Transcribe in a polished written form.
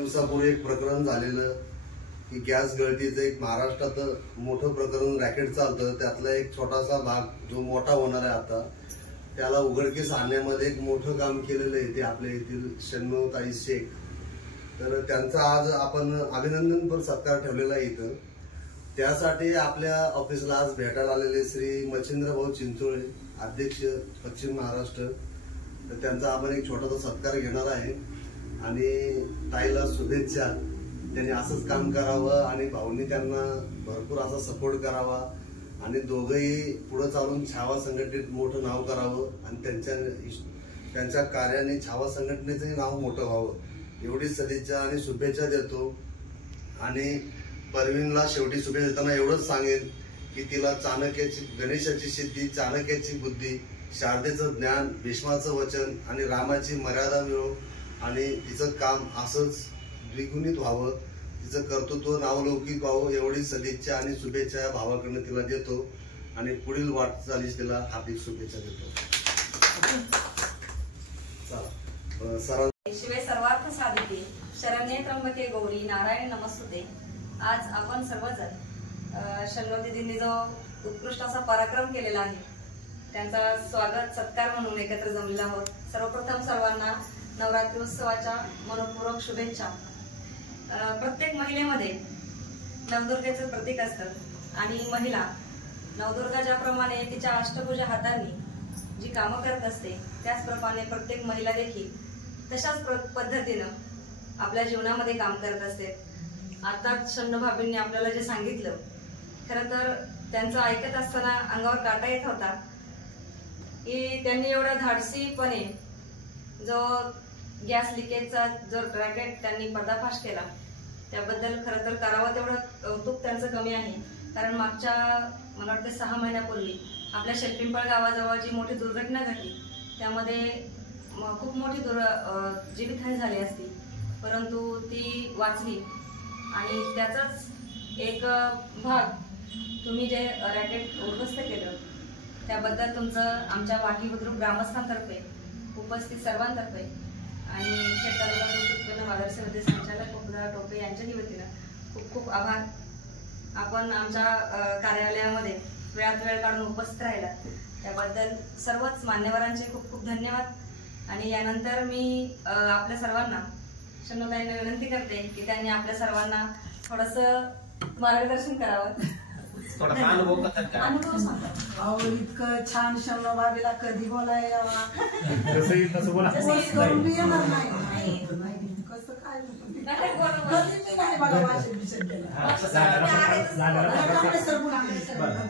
दिवसापूर्वी एक प्रकरण झालेलं की गॅस गळतीचं एक महाराष्ट्रात मोठं प्रकरण रॅकेट चालतं, त्यातला एक छोटासा भाग जो मोठा होणार आहे आता त्याला उघडकीस आणण्यामध्ये एक मोठं काम केलेलं आहे ते आपल्या येथील शन्नूताई शेख. तर त्यांचा आज आपण अभिनंदनपर सत्कार ठेवलेला आहे इथं. त्यासाठी आपल्या ऑफिसला आज भेटायला आलेले श्री मच्छिंद्रभाऊ चिंचोळे, अध्यक्ष पश्चिम महाराष्ट्र. तर त्यांचा आपण एक छोटासा सत्कार घेणार आहे आणि ताईला शुभेच्छा. त्यांनी असंच काम करावं आणि भाऊंनी त्यांना भरपूर असा सपोर्ट करावा आणि दोघंही पुढे चालून छावा संघटनेत मोठं नाव करावं आणि त्यांच्या कार्याने छावा संघटनेचंही नाव मोठं व्हावं एवढी सदिच्छा आणि शुभेच्छा देतो. आणि परवीनला शेवटी शुभेच्छा देताना एवढंच सांगेन की तिला चाणक्याची गणेशाची सिद्धी, चाणक्याची बुद्धी, शारदेचं ज्ञान, भीष्माचं वचन आणि रामाची मर्यादा मिळो आणि तिचं काम असंच द्विगुणित व्हावं, तिचं कर्तृत्व नावलौकिक व्हावं एवढी सदिच्छा आणि शुभेच्छा भावाकडनं तिला देतो आणि पुढील वाटचालीस तिला हार्दिक शुभेच्छा देतो. शिवे सर्वार्थ साधिके शरण्ये त्र्यंबके गौरी नारायण नमस्तुते. आज आपण सर्वजण शन्नू दीदींनी जो उत्कृष्ट असा पराक्रम केलेला आहे त्यांचा स्वागत सत्कार म्हणून एकत्र जमलेला आहोत. सर्वप्रथम सर्वांना नवरात्री उत्सवाच्या मनपूर्वक शुभेच्छा. प्रत्येक महिलेमध्ये नवदुर्गेचं प्रतीक असतं आणि महिला नवदुर्गा ज्याप्रमाणे तिच्या अष्टभुजा हातांनी जी कामं करत असते त्याचप्रमाणे प्रत्येक महिला देखील तशाच पद्धतीनं आपल्या जीवनामध्ये काम करत असते. आता शन्नू भाभींनी आपल्याला जे सांगितलं खरं तर त्यांचं ऐकत असताना अंगावर काटा येत होता की त्यांनी एवढा धाडसीपणे जो गॅस लिकेजचा जो रॅकेट त्यांनी पर्दाफाश केला त्याबद्दल खरं तर करावं तेवढं कौतुक त्यांचं कमी आहे. कारण मागच्या मला वाटतं 6 महिन्यापूर्वी आपल्या शेलपिंपळ गावाजवळ जी मोठी दुर्घटना घडली त्यामध्ये खूप मोठी जीवितहानी झाली असती, परंतु ती वाचली आणि त्याचाच एक भाग तुम्ही जे रॅकेट उद्ध्वस्त केलं त्याबद्दल तुमचं आमच्या वाकी बुद्रुक ग्रामस्थांतर्फे उपस्थित सर्वांतर्फे आणि क्षेत्र बाजार समिती संचालक उपदा टोपे यांच्याही वतीनं खूप खूप आभार. आपण आमच्या कार्यालयामध्ये वेळात वेळ काढून उपस्थित राहिला त्याबद्दल सर्वच मान्यवरांचे खूप खूप धन्यवाद. आणि यानंतर मी आपल्या सर्वांना शन्नूताईंना विनंती करते की त्यांनी आपल्या सर्वांना थोडंसं मार्गदर्शन करावं. अनुभव सांगा. इतकं छान शन्नू भाभीला कधी बोलायला कसं काय बघा